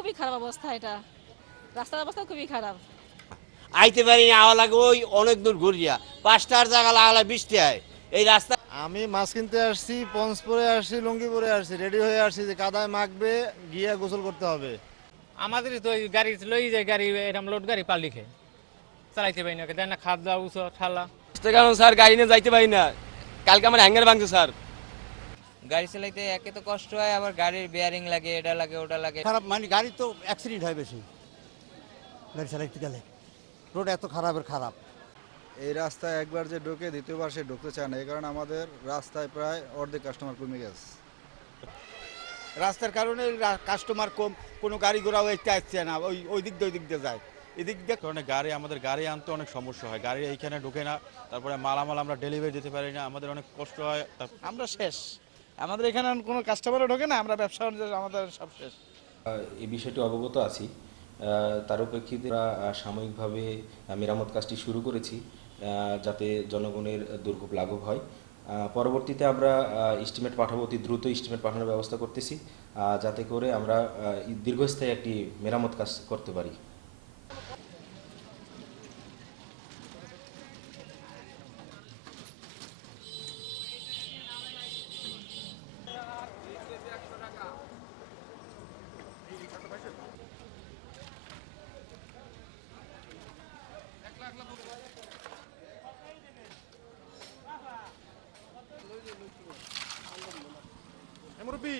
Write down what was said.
খুবই খারাপ অবস্থা এটা। রাস্তার অবস্থা খুবই খারাপ। আইতে পারি না আওয়া লাগে ওই অনেক দূর ঘুরিয়া। পাঁচটার জায়গা লাগালে বৃষ্টি হয়। এই রাস্তা আমি মাছ কিনতে আসছি পঞ্চ পরে আসছি লুঙ্গি পরে আসছি। রেডি হয়ে আসছি যে কাদায় মাখবে গিয়ে গোসল করতে হবে। আমাদের তো ওই গাড়ি লই যায় গাড়ি এরকম লোড গাড়ি পাল্লি খেয়ে চালাইতে পারি না দেয় না খাদ দাও উঁচু ঠালা কারণ স্যার গাড়ি নিয়ে যাইতে পারি না। কালকে আমার হ্যাঙ্গার ভাঙছে স্যার। গাড়ি চালাইতে একে তো কষ্ট হয় আবার গাড়ির বেয়ারিং লাগে এটা লাগে ওটা লাগে। খারাপ মানে গাড়ি তো অ্যাক্সিডেন্ট হয় বেশি। গাড়ি চালাইতে গেলে। রোড এত খারাপের খারাপ। এই রাস্তায় একবার যে ঢোকে দ্বিতীয়বার সে ঢুকতে চায় না। এই কারণে আমাদের রাস্তায় প্রায় অর্ধেক কাস্টমার কমে গেছে। রাস্তার কারণে কাস্টমার কম কোনো গাড়ি ঘোড়াও একটু আসছে না। ওই ওই দিক দিয়ে ওই দিক দিয়ে যায়। এদিক দিয়ে কারণে গাড়ি আমাদের গাড়ি আনতে অনেক সমস্যা হয়। গাড়ি এইখানে ঢুকে না তারপরে মালামাল আমরা ডেলিভারি দিতে পারি না। আমাদের অনেক কষ্ট হয়। আমরা শেষ। আমাদের এখানে কোনো কাস্টমারও ঢোকে না আমরা ব্যবসা আমাদের সব শেষ। এই বিষয়টি অবগত আছি। তার আহ, সাময়িকভাবে মেরামত কাজটি শুরু করেছি যাতে জনগণের দুর্ভোগ লাঘব হয়। পরবর্তীতে আমরা এস্টিমেট পাঠাবো অতি দ্রুত এস্টিমেট পাঠানোর ব্যবস্থা করতেছি যাতে করে আমরা দীর্ঘস্থায়ী একটি মেরামত কাজ করতে পারি। মুরব্বী